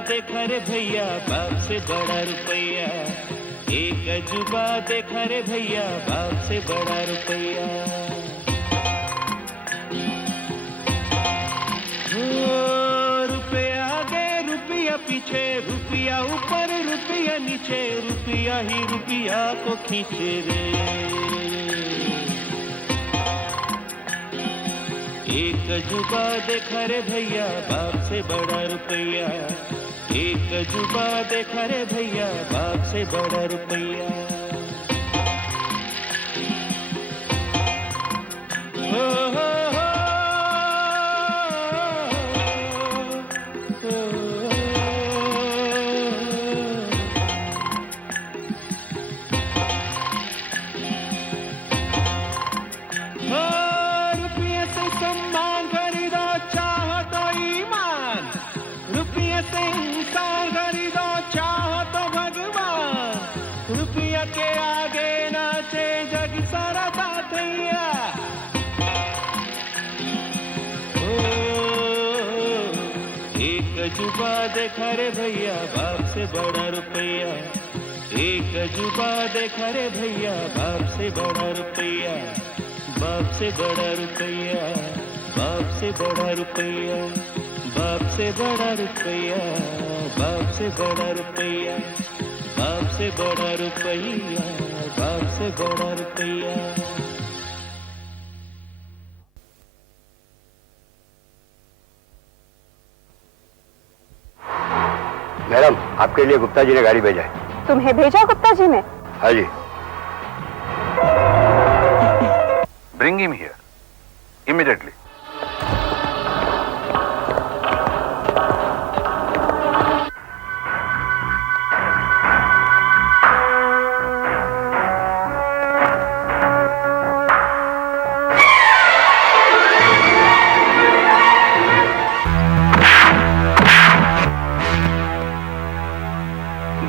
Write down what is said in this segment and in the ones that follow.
देखा रे भैया बाप से बड़ा रुपया, एक अजूबा देखा रे भैया बाप से बड़ा रुपया। रुपया आगे रुपया पीछे, रुपया ऊपर रुपया नीचे, रुपया ही रुपया को खींचे रे। एक अजूबा देखा रे भैया बाप से बड़ा रुपया, एक अजूबा देखा रे भैया बाप से बड़ा रुपया। हो हो हो, रुपये से सम्मान खरीदो चाहो तो ईमान, रुपये से इंसान खरीदो चाहो तो भगवान, रुपया के आगे नाचे जग सारा दातैया। एक अजूबा देखा रे भैया बाप से बड़ा रुपया, एक अजूबा देखा रे भैया बाप से बड़ा रुपया, बाप से बड़ा रुपया, बाप से बड़ा रुपया, बाप से बड़ा रुपया, बाप से बड़ा रुपया, बाप से बड़ा रुपया, बाप से बड़ा रुपया। मैडम, आपके लिए गुप्ता जी ने गाड़ी भेजा है। तुम्हें भेजा गुप्ता जी ने? हाँ जी। Bring him here immediately.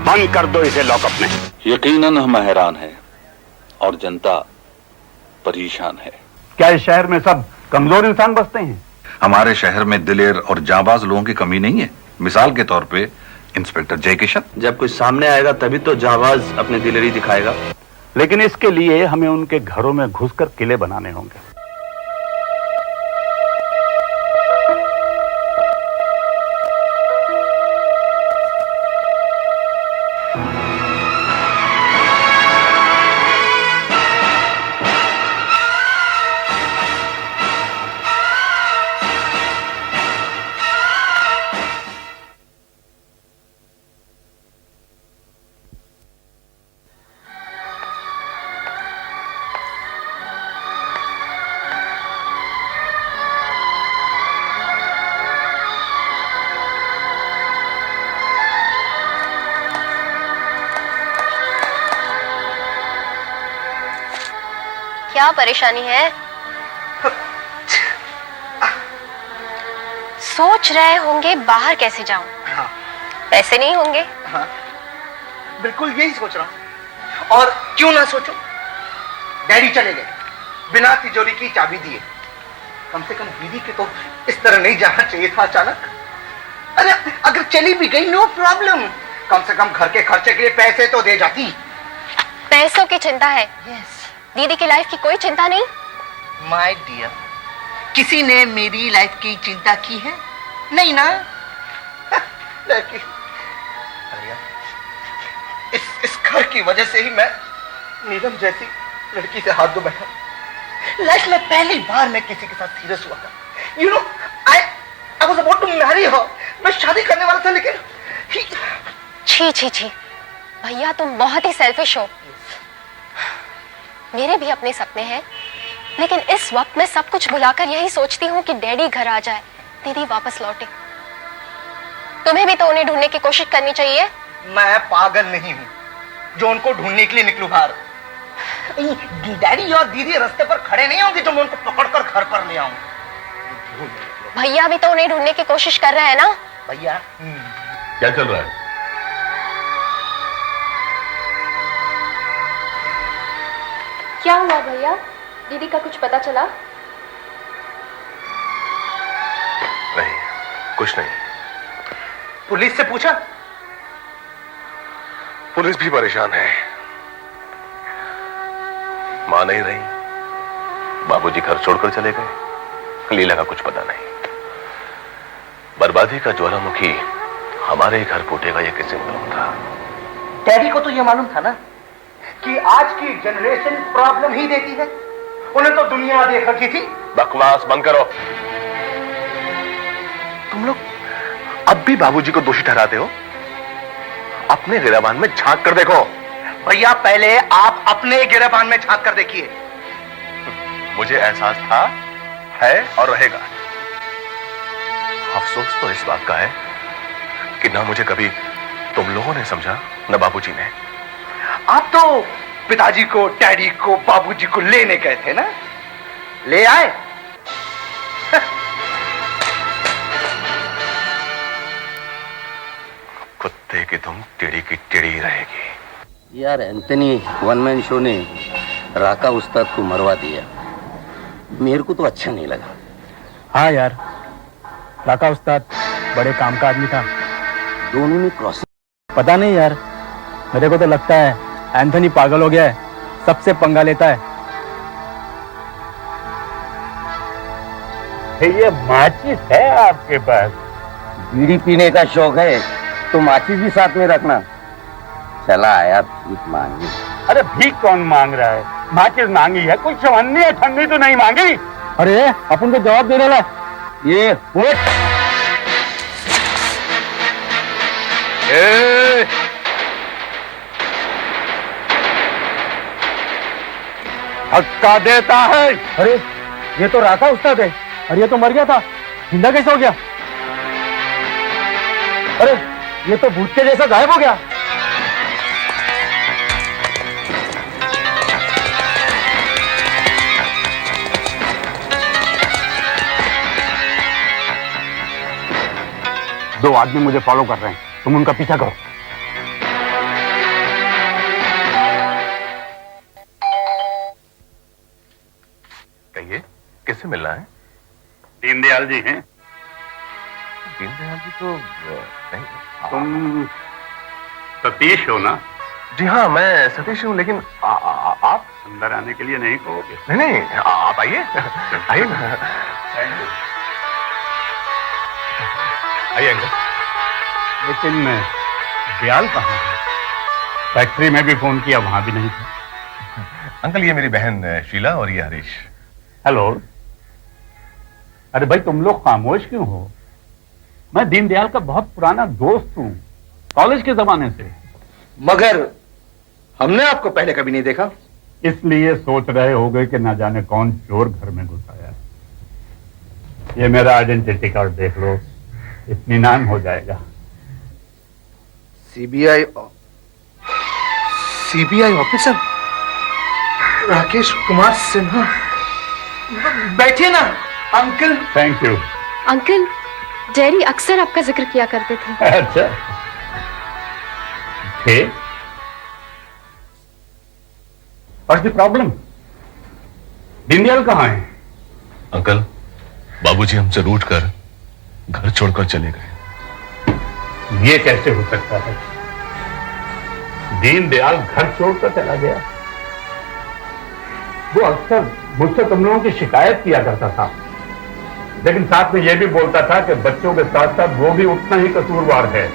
बंद कर दो इसे लॉकअप में। यकीनन हम हैरान हैं और जनता परेशान है। क्या इस शहर में सब कमजोर इंसान बसते हैं? हमारे शहर में दिलेर और जाबाज लोगों की कमी नहीं है। मिसाल के तौर पे इंस्पेक्टर जयकिशन। जब कुछ सामने आएगा तभी तो जाबाज अपनी दिलेरी दिखाएगा। लेकिन इसके लिए हमें उनके घरों में घुसकर किले बनाने होंगे। क्या परेशानी है? सोच रहे होंगे बाहर कैसे जाऊं? हाँ। पैसे नहीं होंगे? हाँ। बिल्कुल यही सोच रहा हूं। और क्यों ना सोचूं? डैडी चले गए बिना तिजोरी की चाबी दिए। कम से कम दीदी के तो इस तरह नहीं जाना चाहिए था अचानक। अरे अगर चली भी गई नो प्रॉब्लम, कम से कम घर के खर्चे के लिए पैसे तो दे जाती। पैसों की चिंता है? यस। दीदी की लाइफ की कोई चिंता नहीं? माय डियर, किसी ने मेरी लाइफ की चिंता की है? नहीं ना। लड़की, इस घर की वजह से ही मैं नीलम जैसी लड़की से हाथ धो बैठा। लाइफ में पहली बार मैं किसी के साथ सीरियस हुआ था। You know, I was about to marry her. मैं शादी करने वाला था लेकिन छी छी छी, भैया तुम बहुत ही सेल्फिश हो। मेरे भी अपने सपने हैं, लेकिन इस वक्त मैं सब कुछ भुलाकर यही सोचती हूँ कि डैडी घर आ जाए, दीदी वापस लौटे। तुम्हें भी तो उन्हें ढूंढने की कोशिश करनी चाहिए। मैं पागल नहीं हूँ जो उनको ढूंढने के लिए निकलूं बाहर। डैडी और दीदी रास्ते पर खड़े नहीं होंगे जो मैं उनको पकड़कर घर पर ले आऊं। भैया भी तो उन्हें ढूंढने की कोशिश कर रहे हैं ना। भैया क्या चल रहा है? क्या हुआ भैया? दीदी का कुछ पता चला? नहीं, कुछ नहीं। पुलिस से पूछा? पुलिस भी परेशान है। मां नहीं रही, बाबूजी घर छोड़कर चले गए। लीला का कुछ पता नहीं। बर्बादी का ज्वालामुखी हमारे ही घर फूटेगा, यह किसी को मालूम था? डैडी को तो यह मालूम था ना कि आज की जनरेशन प्रॉब्लम ही देती है। उन्हें तो दुनिया देख रखी थी। बकवास बंद करो। तुम लोग अब भी बाबूजी को दोषी ठहराते हो? अपने गिरेबान में झांक कर देखो। भैया पहले आप अपने गिरेबान में झांक कर देखिए। मुझे एहसास था, है और रहेगा। अफसोस तो इस बात का है कि ना मुझे कभी तुम लोगों ने समझा, न बाबूजी ने। आप तो पिताजी को, डैडी को, बाबूजी को लेने गए थे ना? ले आए? कुत्ते की तुम टेढ़ी की टेढ़ी रहेगी। यार एंथनी वन मैन शो ने राका उस्ताद को मरवा दिया। मेरे को तो अच्छा नहीं लगा। हाँ यार, राका उस्ताद बड़े काम का आदमी था। दोनों में क्रॉसिंग। पता नहीं यार, मेरे को तो लगता है एंथनी पागल हो गया है, सबसे पंगा लेता है। ये माचिस है आपके पास? बीड़ी पीने का शौक है तो माचिस भी साथ में रखना। चला आया भीख मांगी। अरे भीख कौन मांग रहा है? माचिस मांगी है, कुछ चवन्नी है, ठंडी तो नहीं मांगी। अरे अपन को जवाब दे रहा है ये वोट। धक्का देता है। अरे ये तो राका उस्ताद है। अरे ये तो मर गया था, जिंदा कैसे हो गया? अरे ये तो भूत के जैसा गायब हो गया। दो आदमी मुझे फॉलो कर रहे हैं, तुम उनका पीछा करो। कहिए, किससे मिलना है? दीनदयाल जी हैं। दीनदयाल जी तो नहीं। तुम सतीश हो ना? जी हाँ, मैं सतीश हूँ, लेकिन आप अंदर आने के लिए नहीं कहोगे? नहीं नहीं, आप आइए आइए ना। आइए अंकल। लेकिन दयाल कहाँ है? फैक्ट्री में भी फोन किया, वहां भी नहीं था। अंकल ये मेरी बहन शीला और ये हरीश। हेलो। अरे भाई तुम लोग खामोश क्यों हो? मैं दीनदयाल का बहुत पुराना दोस्त हूँ, कॉलेज के जमाने से। मगर हमने आपको पहले कभी नहीं देखा। इसलिए सोच रहे होगे कि ना जाने कौन चोर घर में घुस आया। ये मेरा आइडेंटिटी कार्ड देख लो, इत्मीनान हो जाएगा। CBI officer Rakesh Kumar Sinha. बैठिए ना uncle. Thank you. Uncle, daddy अक्सर आपका जिक्र किया करते थे। अच्छा थे? What's the problem? दीनदयाल कहाँ है? अंकल, बाबूजी हमसे रूठ कर घर छोड़कर चले गए। ये कैसे हो सकता है? दीनदयाल घर छोड़कर चला गया? वो अक्सर मुझसे तुम लोगों की शिकायत किया करता था, लेकिन साथ में यह भी बोलता था कि बच्चों के साथ साथ वो भी उतना ही कसूरवार है।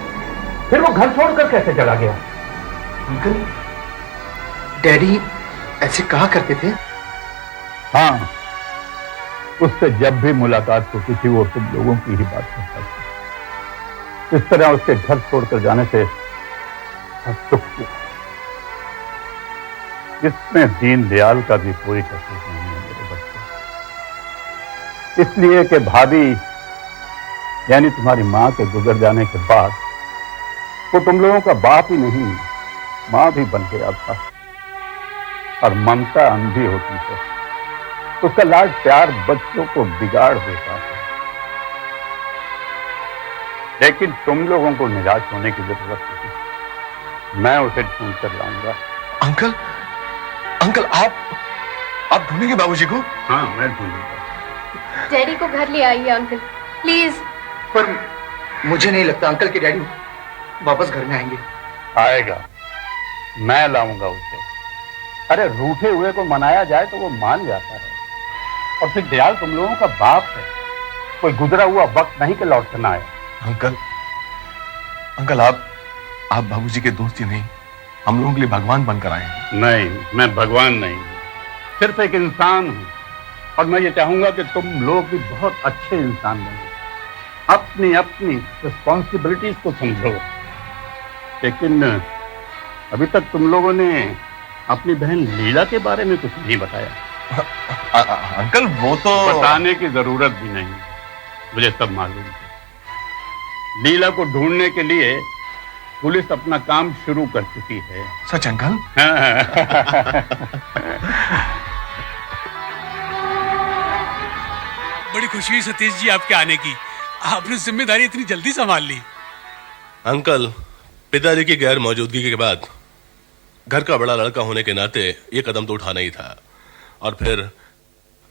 फिर वो घर छोड़कर कैसे चला गया? अंकल, डैडी ऐसे कहा करते थे। हाँ, उससे जब भी मुलाकात होती थी वो तुम लोगों की ही बात करता था। इस तरह उसके घर छोड़कर जाने से दुख हुआ। इसमें दीनदयाल का भी कोई कसूर नहीं है मेरे बच्चे। इसलिए कि भाभी यानी तुम्हारी मां के गुजर जाने के बाद वो तुम लोगों का बाप ही नहीं, मां भी बन गया था। और ममता अंधी होती है, उसका लाड प्यार बच्चों को बिगाड़ देता है। लेकिन तुम लोगों को निराश होने की जरूरत नहीं, मैं उसे ढूंढ कर लाऊंगा। अंकल, अंकल आप ढूंढेंगे बाबूजी को? हाँ, मैं ढूंढूंगा। डैडी को घर ले आइए अंकल, प्लीज। पर मुझे नहीं लगता अंकल के डैडी वापस घर में आएंगे। आएगा, मैं लाऊंगा उसे। अरे रूठे हुए को मनाया जाए तो वो मान जाता है। और फिर दयाल तुम लोगों का बाप है, कोई गुजरा हुआ वक्त नहीं कि लौट कर ना आए। अंकल, अंकल आप बाबूजी के दोस्त ही नहीं, हम लोगों के लिए भगवान बनकर आए हैं। नहीं, मैं भगवान नहीं हूं, सिर्फ एक इंसान हूं। और मैं ये चाहूंगा कि तुम लोग भी बहुत अच्छे इंसान बनो, अपनी अपनी रिस्पॉन्सिबिलिटीज को समझो। लेकिन अभी तक तुम लोगों ने अपनी बहन लीला के बारे में कुछ नहीं बताया। अंकल वो तो बताने की जरूरत भी नहीं, मुझे सब मालूम है। लीला को ढूंढने के लिए पुलिस अपना काम शुरू कर चुकी है। सच अंकल? बड़ी खुशी हुई सतीश जी आपके आने की। आपने जिम्मेदारी इतनी जल्दी संभाल ली। अंकल, पिताजी की गैर मौजूदगी के बाद घर का बड़ा लड़का होने के नाते ये कदम तो उठाना ही था, और फिर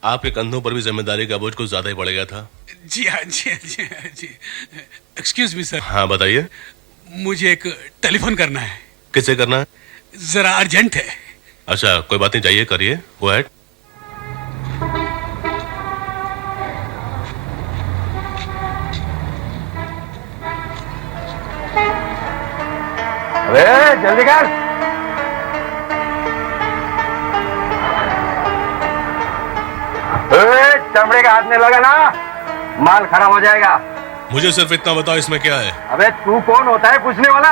आपके कंधों पर भी जिम्मेदारी का बोझ कुछ ज्यादा ही पड़ गया था। जी हाँ, जी हाँ, जी हाँ, जी। Excuse me sir. हाँ बताइए। मुझे एक टेलीफोन करना है। किसे करना है? जरा अर्जेंट है। अच्छा, कोई बात नहीं, चाहिए करिए, गो अहेड। अबे जल्दी कर। चमड़े का हाथ में लगा ना, माल खराब हो जाएगा। मुझे सिर्फ इतना बताओ, इसमें क्या है? अबे तू कौन होता है पूछने वाला?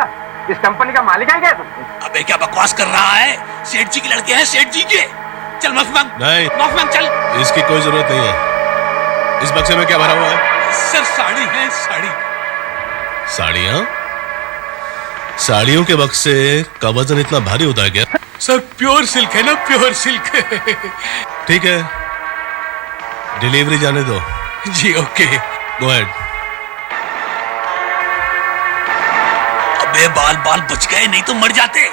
इस कंपनी का मालिक है क्या तू? अबे क्या बकवास कर रहा है? सेठ जी के लड़के हैं, सेठ जी के। चल माफी मांग। नहीं, माफी मांग, चल। इसकी कोई जरूरत नहीं है। इस बक्से में क्या भरा हुआ है? सर साड़ी है, साड़ी। साड़ियाँ? साड़ियों के बक्से का वजन इतना भारी होता है क्या? सर प्योर सिल्क है ना, प्योर सिल्क। ठीक है, डिलीवरी जाने दो। जी ओके, गो अहेड। अबे बाल बाल बच गए, नहीं तो मर जाते।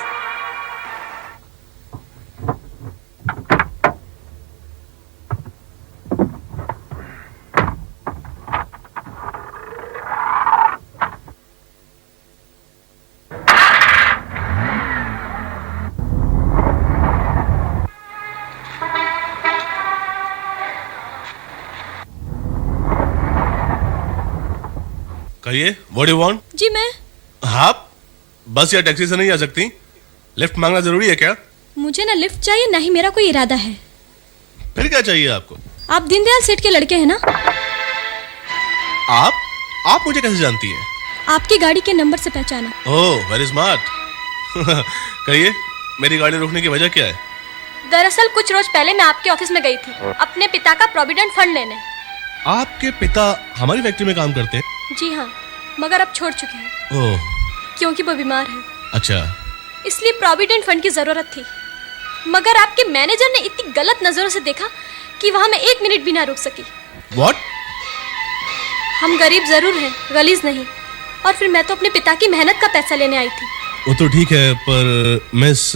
कहिए, व्हाट डू यू वांट? जी मैं। आप बस या टैक्सी से नहीं आ सकती? लिफ्ट मांगना जरूरी है क्या? मुझे ना लिफ्ट चाहिए, ना ही मेरा कोई इरादा है। फिर क्या चाहिए आपको? आप दीनदयाल सेठ के लड़के हैं ना? आप मुझे कैसे जानती हैं? आपकी गाड़ी के नंबर से पहचाना। ओह, वेरी स्मार्ट। कहिए, मेरी गाड़ी रोकने की वजह क्या है? दरअसल कुछ रोज पहले मैं आपके ऑफिस में गई थी अपने पिता का प्रोविडेंट फंड लेने। आपके पिता हमारी फैक्ट्री में काम करते हैं? जी हाँ, मगर अब छोड़ चुके हैं। ओह, क्योंकि वो बीमार है। अच्छा। इसलिए प्रोविडेंट फंड की जरूरत थी, मगर आपके मैनेजर ने इतनी गलत नजरों से देखा कि वहां मैं 1 मिनट भी ना रुक सकी। What? हम गरीब जरूर हैं, गलीज नहीं। और फिर मैं तो अपने पिता की मेहनत का पैसा लेने आई थी। वो तो ठीक है, पर मिस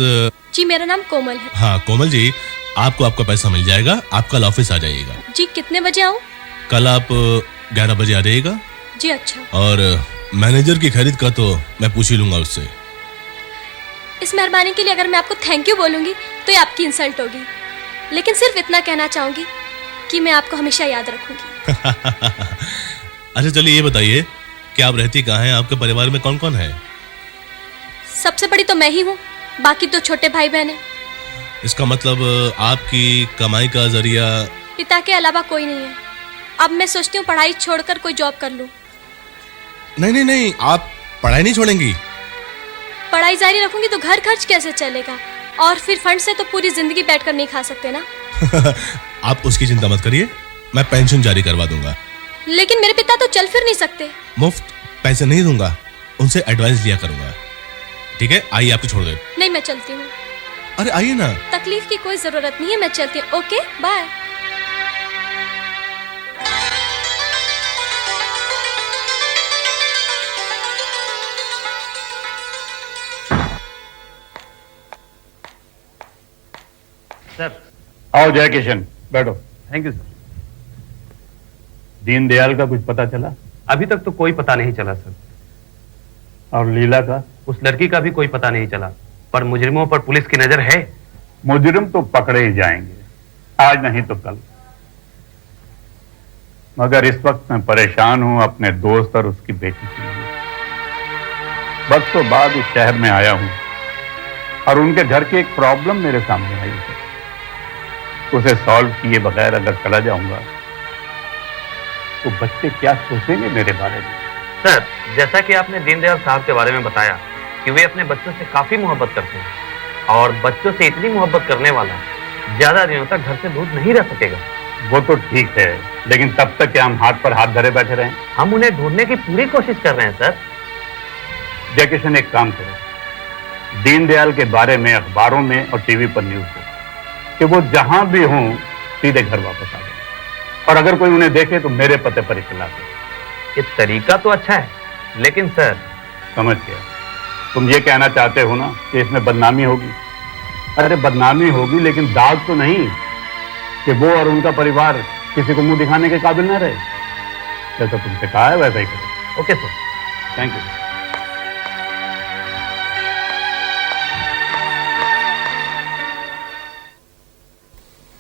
जी मेरा नाम कोमल है। हाँ कोमल जी, आपको आपका पैसा मिल जाएगा। आप कल ऑफिस आ जाइएगा। जी कितने बजे आऊँ? कल आप 11 बजे आ जाइएगा। जी अच्छा। और मैनेजर की खरीद का तो मैं पूछ ही लूंगा उससे। इस मेहरबानी के लिए अगर मैं आपको थैंक यू बोलूंगी तो ये आपकी इंसल्ट होगी, लेकिन सिर्फ इतना कहना चाहूंगी कि मैं आपको हमेशा याद रखूंगी। अच्छा चलिए ये बताइए कि आप रहती कहाँ हैं? आपके परिवार में कौन कौन है? सबसे बड़ी तो मैं ही हूँ, बाकी 2 छोटे भाई बहन हैं। इसका मतलब आपकी कमाई का जरिया पिता के अलावा कोई नहीं है। अब मैं सोचती हूँ पढ़ाई छोड़कर कोई जॉब कर लूँ। नहीं, आप पढ़ाई नहीं छोड़ेंगी? पढ़ाई जारी रखूंगी तो घर खर्च कैसे चलेगा? और फिर फंड से तो पूरी जिंदगी बैठकर नहीं खा सकते ना। आप उसकी चिंता मत करिए, मैं पेंशन जारी करवा दूंगा। लेकिन मेरे पिता तो चल फिर नहीं सकते। मुफ्त पैसे नहीं दूंगा, उनसे एडवाइस लिया करूंगा। ठीक है, आइए आपको छोड़ दे। नहीं मैं चलती हूँ। अरे आइए ना। तकलीफ की कोई जरूरत नहीं है, मैं चलती हूँ। Okay bye. सर आओ जयकिशन, बैठो। Thank you sir. दीनदयाल का कुछ पता चला? अभी तक तो कोई पता नहीं चला सर। और लीला का? उस लड़की का भी कोई पता नहीं चला, पर मुजरिमों पर पुलिस की नजर है। मुजरिम तो पकड़े ही जाएंगे, आज नहीं तो कल। मगर इस वक्त मैं परेशान हूं अपने दोस्त और उसकी बेटी के लिए। बरसों बाद इस शहर में आया हूं और उनके घर की एक प्रॉब्लम मेरे सामने आई है। उसे सॉल्व किए बगैर अगर चला जाऊंगा तो बच्चे क्या सोचेंगे मेरे बारे में? सर, जैसा कि आपने दीनदयाल साहब के बारे में बताया कि वे अपने बच्चों से काफी मोहब्बत करते हैं और बच्चों से इतनी मोहब्बत करने वाला ज्यादा दिनों तक घर से दूर नहीं रह सकेगा। वो तो ठीक है, लेकिन तब तक क्या हम हाथ पर हाथ धरे बैठे रहें? हम उन्हें ढूंढने की पूरी कोशिश कर रहे हैं सर। जयकिशन, एक काम करो, दीनदयाल के बारे में अखबारों में और टीवी पर न्यूज दो कि वो जहां भी हों सीधे घर वापस आ जाए, और अगर कोई उन्हें देखे तो मेरे पते पर इत्तला दे। ये तरीका तो अच्छा है, लेकिन सर। समझ गया, तुम ये कहना चाहते हो ना कि इसमें बदनामी होगी। अरे बदनामी होगी, लेकिन दाग तो नहीं कि वो और उनका परिवार किसी को मुंह दिखाने के काबिल ना रहे। जैसा तुमसे कहा है वैसा ही करो। Okay sir, thank you.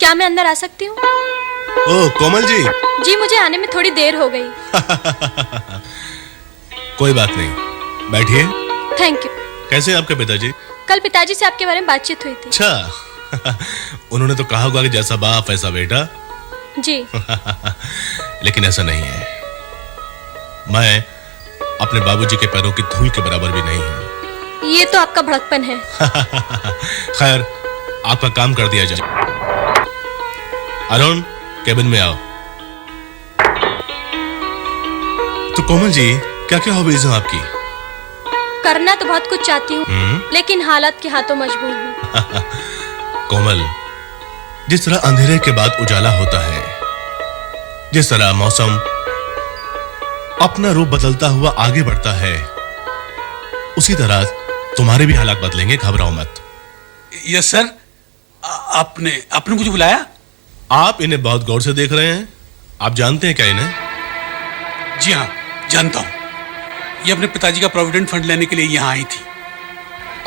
क्या मैं अंदर आ सकती हूँ? ओह कोमल जी। जी, मुझे आने में थोड़ी देर हो गई। कोई बात नहीं, बैठिए। Thank you. कैसे हैं आपके पिताजी? कल पिताजी से आपके बारे में बातचीत हुई थी। अच्छा। उन्होंने तो कहा होगा कि जैसा बाप वैसा बेटा। जी। लेकिन ऐसा नहीं है। मैं अपने बाबूजी के पैरों की धूल के बराबर भी नहीं हूं। ये तो आपका भड़कपन है। खैर, आपका काम कर दिया जाए। अरुण, केबिन में आओ। तो कोमल जी, क्या क्या हॉबीज हैं आपकी? करना तो बहुत कुछ चाहती हूँ, लेकिन हालात के हाथों मजबूर हूँ। कोमल, जिस तरह अंधेरे के बाद उजाला होता है, जिस तरह मौसम अपना रूप बदलता हुआ आगे बढ़ता है, उसी तरह तुम्हारे भी हालात बदलेंगे, घबराओ मत। Yes sir. आपने मुझे बुलाया? आप इन्हें बहुत गौर से देख रहे हैं। आप जानते हैं क्या इन्हें? जी हाँ, जानता हूँ। ये अपने पिताजी का प्रोविडेंट फंड लेने के लिए यहाँ आई थी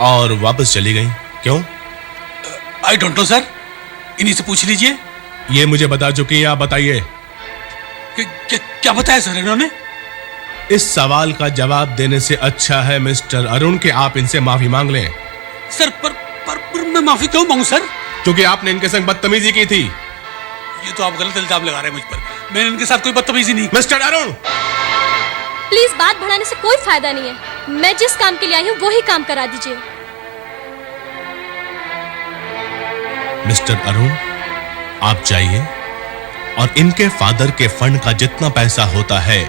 और वापस चली गई। क्यों? आई डोंट नो सर, इन्हीं से पूछ लीजिए। ये मुझे बता चुकी हैं, आप बताइए। क्या बताया सर इन्होंने? इस सवाल का जवाब देने से अच्छा है मिस्टर अरुण कि आप इनसे माफी मांग लें। सर पर मैं माफी क्यों मांगू सर? क्योंकि आपने इनके संग बदतमीजी की थी। ये तो आप गलत इल्जाम लगा रहे हैं मुझ पर। मैंने इनके साथ कोई बदतमीजी नहीं। मिस्टर अरुण, प्लीज बात बढ़ाने से कोई फायदा नहीं है। मैं जिस काम के लिए आई हूँ वही काम करा दीजिए। मिस्टर अरुण, आप जाइए और इनके फादर के फंड का जितना पैसा होता है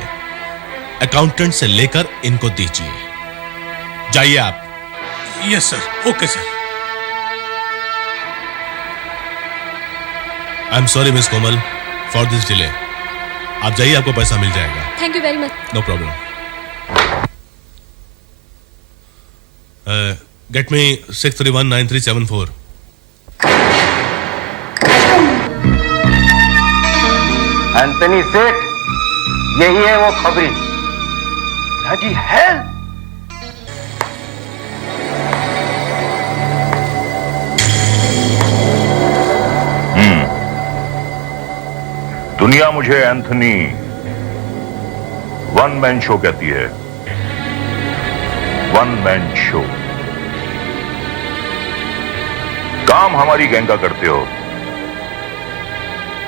अकाउंटेंट से लेकर इनको दीजिए। जाइए आप। Yes sir. Okay sir. I am sorry miss Komal for this delay. आप जाइए, आपको पैसा मिल जाएगा। Thank you very much. No problem. Get me 6319374। Anthony Seth, यही है वो खबरी। जी है। दुनिया मुझे एंथनी वन मैन शो कहती है। One man show. काम हमारी गैंग का करते हो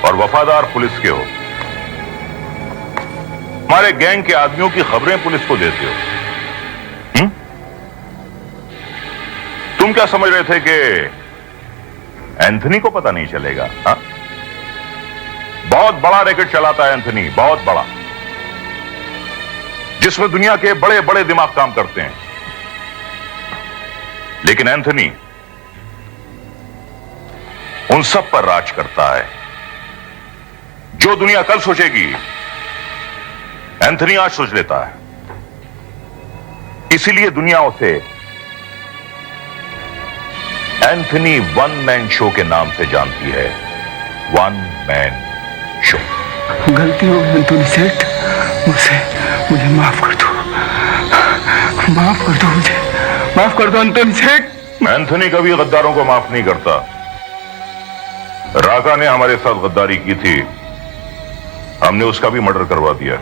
और वफादार पुलिस के हो। हमारे गैंग के आदमियों की खबरें पुलिस को देते हो। तुम क्या समझ रहे थे कि एंथनी को पता नहीं चलेगा? हा? बहुत बड़ा रैकेट चलाता है एंथनी, बहुत बड़ा, जिसमें दुनिया के बड़े बड़े दिमाग काम करते हैं। लेकिन एंथनी उन सब पर राज करता है। जो दुनिया कल सोचेगी, एंथनी आज सोच लेता है। इसीलिए दुनिया उसे एंथनी वन मैन शो के नाम से जानती है। One man show. गलती हो गई एंथनी सेठ। मुझे माफ कर दो, माफ कर दो, मुझे माफ कर दो एंथोनी सेठ। एंथनी कभी गद्दारों को माफ नहीं करता। राका ने हमारे साथ गद्दारी की थी, हमने उसका भी मर्डर करवा दिया।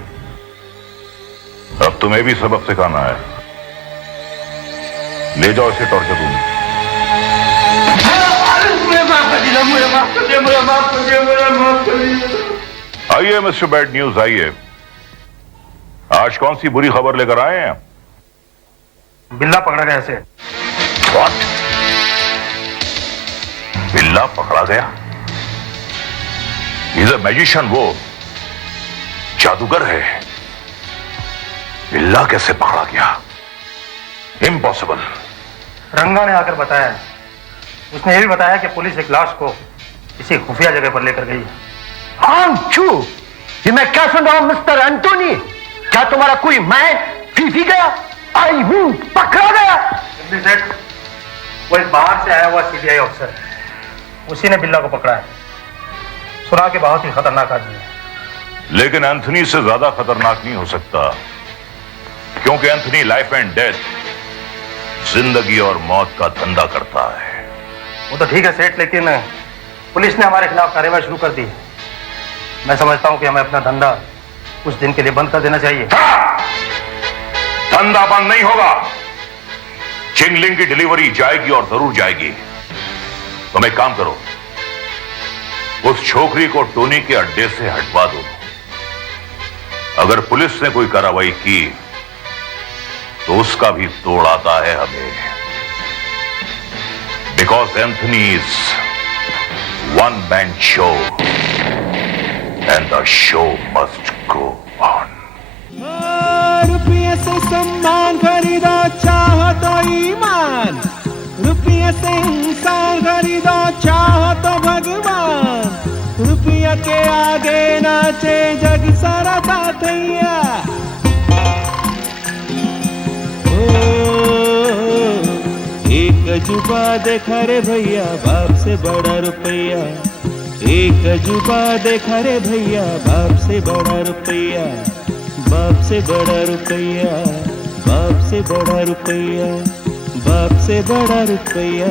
अब तुम्हें भी सबक सिखाना है। ले जाओ इसे टॉर्चर रूम। आइए मिस्टर बैड न्यूज, आइए। आज कौन सी बुरी खबर लेकर आए हैं? बिल्ला पकड़ा गया से। What? बिल्ला पकड़ा गया? इज अ मैजिशियन, वो जादूगर है। बिल्ला कैसे पकड़ा गया? इम्पॉसिबल। रंगा ने आकर बताया, उसने यह भी बताया कि पुलिस एक लाश को किसी खुफिया जगह पर लेकर गई है। ये मैं क्या सुन रहा हूं मिस्टर एंटोनी? क्या तुम्हारा कोई मैं फीफी गया? आई हूं, पकड़ा गया। सेठ, वो एक बाहर से आया हुआ सीबीआई ऑफिसर है, उसी ने बिल्ला को पकड़ा है। सुना कि बहुत ही खतरनाक आदमी है। लेकिन एंथनी से ज्यादा खतरनाक नहीं हो सकता, क्योंकि एंथनी लाइफ एंड डेथ, जिंदगी और मौत का धंधा करता है। वो तो ठीक है सेठ, लेकिन पुलिस ने हमारे खिलाफ कार्रवाई शुरू कर दी है। मैं समझता हूं कि हमें अपना धंधा कुछ दिन के लिए बंद कर देना चाहिए। धंधा बंद नहीं होगा। चिंगलिंग की डिलीवरी जाएगी और जरूर जाएगी। तुम एक काम करो, उस छोकरी को टोनी के अड्डे से हटवा दो। अगर पुलिस ने कोई कार्रवाई की तो उसका भी तोड़ आता है हमें। Because Anthony is one man show and the show must go on. रुपये से सम्मान खरीदो, चाहो तो ईमान। रुपये से इंसान खरीदो, चाहो तो भगवान। रुपया के आगे नाचे जग सारा साथिया। एक अजूबा देखा रे भैया, बाप से बड़ा रुपया। एक अजूबा देखा रे भैया, बाप से बड़ा रुपया। बाप से बड़ा रुपया, बाप से बड़ा रुपया, बाप से बड़ा रुपया।